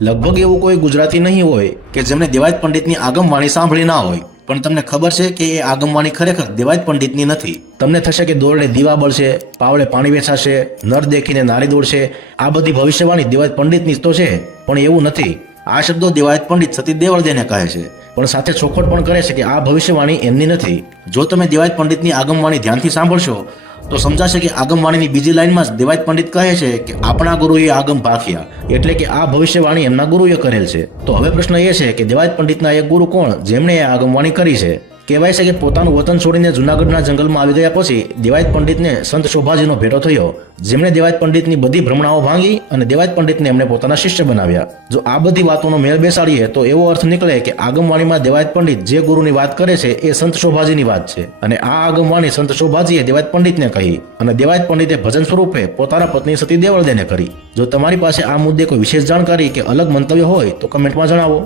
લગભગ એવું કોઈ ગુજરાતી નહીં હોય કે જેમણે દેવાયત પંડિતની આગમવાણી સાંભળી ના હોય. પણ તમને ખબર છે કે એ આગમવાણી ખરેખર દેવાયત પંડિતની નથી. તમને થશે કે દોરડે દીવા બળશે, પાવડે પાણી વેચાશે, નર દેખીને નારી દોડશે. આ બધી ભવિષ્યવાણી દેવાયત પંડિતની તો છે, પણ એવું નથી. આ શબ્દો દેવાયત પંડિત સતી દેવળદેને કહે છે. પણ સાથે ચોખવટ પણ કરે છે કે આ ભવિષ્યવાણી એમની નથી. જો તમે દેવાયત પંડિતની આગમવાણી ધ્યાનથી સાંભળશો તો સમજાશે કે આગમવાણીની બીજી લાઈનમાં જ દેવાયત પંડિત કહે છે કે આપણા ગુરુએ આગમ પાખ્યા, એટલે કે આ ભવિષ્યવાણી એમના ગુરુએ કરેલ છે. તો હવે પ્રશ્ન એ છે કે દેવાયત પંડિતના એક ગુરુ કોણ, જેમણે એ આગમવાણી કરી છે? કહેવાય છે કે પોતાનું વતન છોડીને જુનાગઢના જંગલમાં આવી ગયા પછી દેવાયત પંડિતને સંત શોભાજીનો ભેટો થયો. જેમણે દેવાયત પંડિતની બધી ભ્રમણાઓ ભાંગી અને દેવાયત પંડિતને એમણે પોતાના શિષ્ય બનાવ્યા. જો આ બધી વાતોનો મેળ બેસાડીએ તો એવો અર્થ નીકળે કે આગમવાણીમાં દેવાયત પંડિત જે ગુરુની વાત કરે છે એ સંત શોભાજીની વાત છે. અને આ આગમવાણી સંત શોભાજીએ દેવાયત પંડિતને કહી અને દેવાયત પંડિતે ભજન સ્વરૂપે પોતાના પત્ની સતી દેવળદેને કરી. જો તમારી પાસે આ મુદ્દે કોઈ વિશેષ જાણકારી કે અલગ મંતવ્ય હોય તો કમેન્ટમાં જણાવો.